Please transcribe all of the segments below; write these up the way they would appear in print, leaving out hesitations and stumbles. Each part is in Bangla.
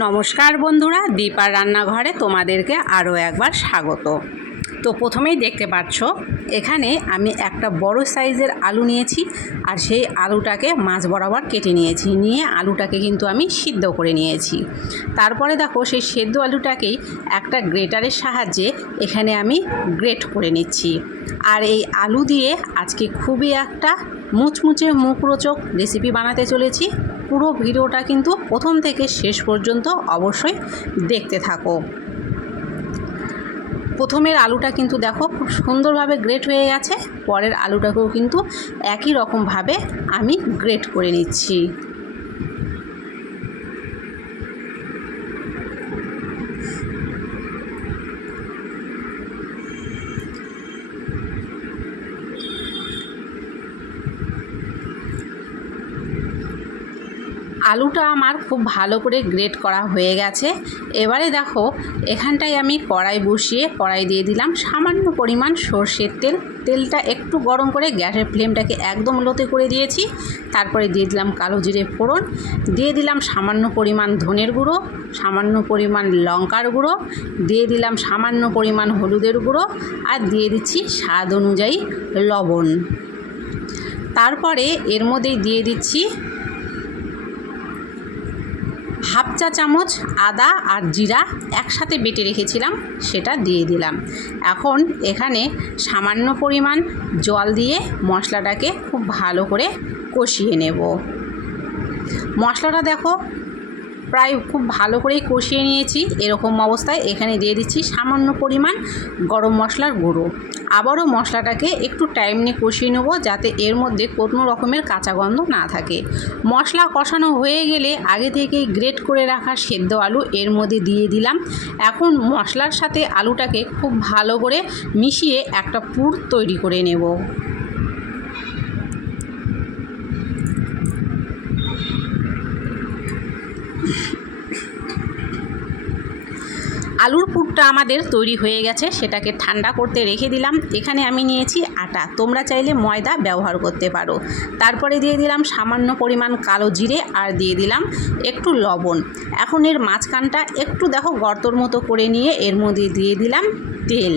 নমস্কার বন্ধুরা, দীপার রান্নাঘরে তোমাদেরকে আরও একবার স্বাগত। তো প্রথমেই দেখতে পাচ্ছ এখানে আমি একটা বড় সাইজের আলু নিয়েছি, আর সেই আলুটাকে মাঝ বরাবর কেটে নিয়েছি। নিয়ে আলুটাকে কিন্তু আমি সিদ্ধ করে নিয়েছি। তারপরে দেখো সেই সেদ্ধ আলুটাকেই একটা গ্রেটারের সাহায্যে এখানে আমি গ্রেট করে নিচ্ছি। আর এই আলু দিয়ে আজকে খুবই একটা মুচমুচে মুখরোচক রেসিপি বানাতে চলেছি। পুরো ভিডিওটা কিন্তু প্রথম থেকে শেষ পর্যন্ত অবশ্যই দেখতে থাকো। প্রথমের আলুটা কিন্তু দেখো খুব সুন্দরভাবে গ্রেট হয়ে গেছে, পরের আলুটাকেও কিন্তু একই রকমভাবে আমি গ্রেট করে নিচ্ছি। আলুটা আমার খুব ভালো করে গ্রেট করা হয়ে গেছে। এবারে দেখো এখানটায় আমি কড়াই বসিয়ে কড়াই দিয়ে দিলাম সামান্য পরিমাণ সর্ষের তেল। তেলটা একটু গরম করে গ্যাসের ফ্লেমটাকে একদম লোতে করে দিয়েছি। তারপরে দিয়ে দিলাম কালো জিরে ফোড়ন, দিয়ে দিলাম সামান্য পরিমাণ ধনের গুঁড়ো, সামান্য পরিমাণ লঙ্কার গুঁড়ো, দিয়ে দিলাম সামান্য পরিমাণ হলুদের গুঁড়ো, আর দিয়ে দিচ্ছি স্বাদ অনুযায়ী লবণ। তারপরে এর মধ্যেই দিয়ে দিচ্ছি হাফ চা চামচ আদা আর জিরা একসাথে বেটে রেখেছিলাম, সেটা দিয়ে দিলাম। এখন এখানে সামান্য পরিমাণ জল দিয়ে মশলাটাকে খুব ভালো করে কষিয়ে নেব। মশলাটা দেখো প্রায় খুব ভালো করেই কষিয়ে নিয়েছি। এরকম অবস্থায় এখানে দিয়ে দিচ্ছি সামান্য পরিমাণ গরম মশলার গুঁড়ো। আবারও মশলাটাকে একটু টাইম নিয়ে কষিয়ে নেব, যাতে এর মধ্যে কোনো রকমের কাঁচা গন্ধ না থাকে। মশলা কষানো হয়ে গেলে আগে থেকেই গ্রেট করে রাখা সেদ্ধ আলু এর মধ্যে দিয়ে দিলাম। এখন মশলার সাথে আলুটাকে খুব ভালো করে মিশিয়ে একটা পুর তৈরি করে নেব। আলুর পুরটা আমাদের তৈরি হয়ে গেছে, সেটাকে ঠান্ডা করতে রেখে দিলাম। এখানে আমি নিয়েছি আটা, তোমরা চাইলে ময়দা ব্যবহার করতে পারো। তারপরে দিয়ে দিলাম সামান্য পরিমাণ কালো জিরে, আর দিয়ে দিলাম একটু লবণ। এখন এর মাঝখানটা একটু দেখো গর্তর মতো করে নিয়ে এর মধ্যে দিয়ে দিলাম তেল।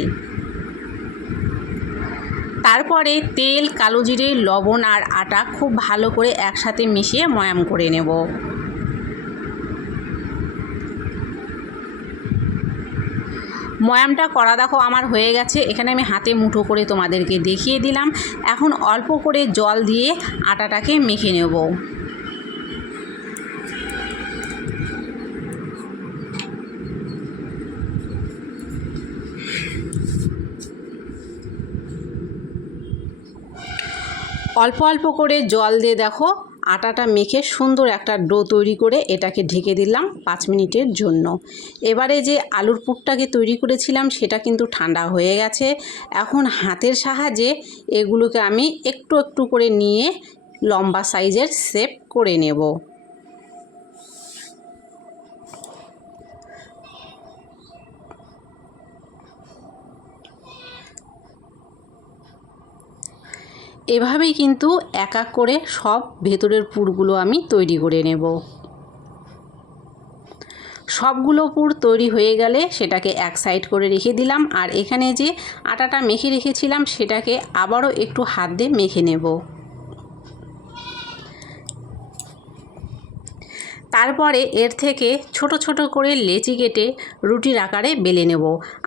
তারপরে তেল, কালো জিরে, লবণ আর আটা খুব ভালো করে একসাথে মিশিয়ে ময়াম করে নেব। ময়ামটা করা দেখো আমার হয়ে গেছে। এখানে আমি হাতে মুঠো করে তোমাদেরকে দেখিয়ে দিলাম। এখন অল্প করে জল দিয়ে আটাটাকে মেখে নেব। অল্প অল্প করে জল দিয়ে দেখো আটাটা মেখে সুন্দর একটা ডো তৈরি করে এটাকে ঢেকে দিলাম 5 মিনিটের জন্য। এবারে যে আলুর পুরটাকে তৈরি করেছিলাম সেটা কিন্তু ঠান্ডা হয়ে গেছে। এখন হাতের সাহায্যে এগুলোকে আমি একটু একটু করে নিয়ে লম্বা সাইজের শেপ করে নেব। এভাবেই কিন্তু এক এক করে সব ভেতরের পুরগুলো আমি তৈরি করে নেব। সবগুলো পুর তৈরি হয়ে গেলে সেটাকে এক সাইড করে রেখে দিলাম। আর এখানে যে আটাটা মেখে রেখেছিলাম সেটাকে আবারও একটু হাত দিয়ে মেখে নেব। তারপরে এর থেকে ছোট ছোট করে লেচি কেটে রুটির আকারে বেলে নেব।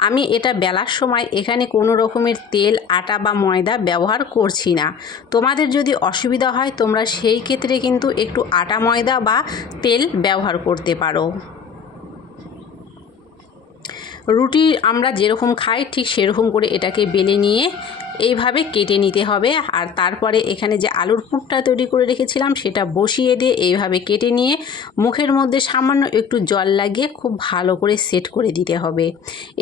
আমি এটা বেলার সময় এখানে কোনো রকমের তেল, আটা বা ময়দা ব্যবহার করছি না। তোমাদের যদি অসুবিধা হয় তোমরা সেই ক্ষেত্রে কিন্তু একটু আটা, ময়দা বা তেল ব্যবহার করতে পারো। রুটি আমরা যেরকম খাই ঠিক সেরকম করে এটাকে বেলে নিয়ে এইভাবে কেটে নিতে হবে। আর তারপরে এখানে যে আলুর পুরটা তৈরি করে রেখেছিলাম সেটা বসিয়ে দিয়ে এইভাবে কেটে নিয়ে মুখের মধ্যে সামান্য একটু জল লাগিয়ে খুব ভালো করে সেট করে দিতে হবে।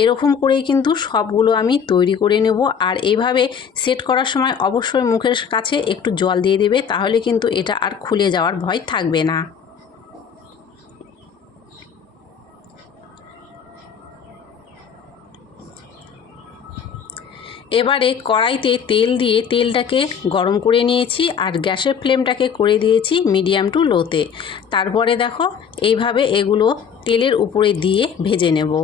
এরকম করেই কিন্তু সবগুলো আমি তৈরি করে নেব। আর এইভাবে সেট করার সময় অবশ্যই মুখের কাছে একটু জল দিয়ে দেবে, তাহলে কিন্তু এটা আর খুলে যাওয়ার ভয় থাকবে না। এবারে কড়াইতে তেল দিয়ে তেলটাকে গরম করে নিয়েছি আর গ্যাসের ফ্লেমটাকে করে দিয়েছি মিডিয়াম টু লোতে। তারপরে দেখো এইভাবে এগুলো তেলের উপরে দিয়ে ভেজে নেব।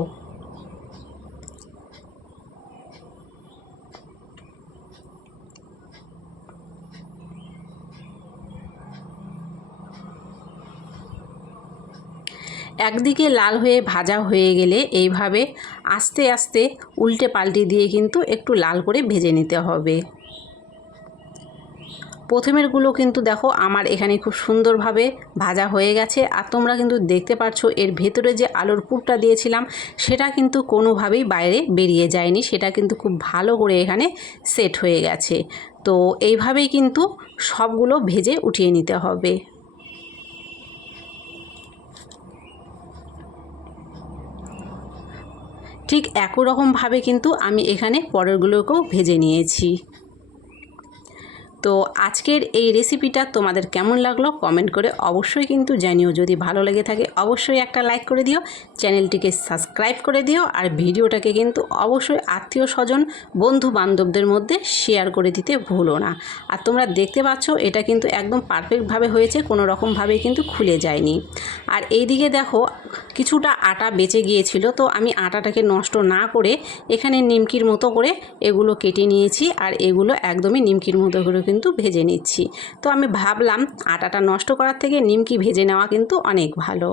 একদিকে লাল হয়ে ভাজা হয়ে গেলে এইভাবে আস্তে আস্তে উল্টে পাল্টে দিয়ে কিন্তু একটু লাল করে ভেজে নিতে হবে। প্রথমেরগুলো কিন্তু দেখো আমার এখানে খুব সুন্দরভাবে ভাজা হয়ে গেছে। আর তোমরা কিন্তু দেখতে পাচ্ছ এর ভেতরে যে আলুর পুরটা দিয়েছিলাম সেটা কিন্তু কোনোভাবেই বাইরে বেরিয়ে যায়নি, সেটা কিন্তু খুব ভালো করে এখানে সেট হয়ে গেছে। তো এইভাবেই কিন্তু সবগুলো ভেজে উঠিয়ে নিতে হবে। ঠিক একই রকমভাবে কিন্তু আমি এখানে পরেরগুলোকেও ভেজে নিয়েছি। তো আজকের এই রেসিপিটা তোমাদের কেমন লাগলো কমেন্ট করে অবশ্যই কিন্তু জানিও। যদি ভালো লেগে থাকে অবশ্যই একটা লাইক করে দিও, চ্যানেলটিকে সাবস্ক্রাইব করে দিও, আর ভিডিওটাকে কিন্তু অবশ্যই আত্মীয় স্বজন বন্ধু বান্ধবদের মধ্যে শেয়ার করে দিতে ভুলো না। আর তোমরা দেখতে পাচ্ছ এটা কিন্তু একদম পারফেক্টভাবে হয়েছে, কোনো রকমভাবেই কিন্তু খুলে যায়নি। আর এইদিকে দেখো কিছুটা আটা বেঁচে গিয়েছিল, তো আমি আটাটাকে নষ্ট না করে এখানে নিমকির মতো করে এগুলো কেটে নিয়েছি। আর এগুলো একদমই নিমকির মতো করে কিন্তু ভেজে নিচ্ছি। তো আমি ভাবলাম আটাটা নষ্ট করার থেকে নিমকি ভেজে নেওয়া কিন্তু অনেক ভালো।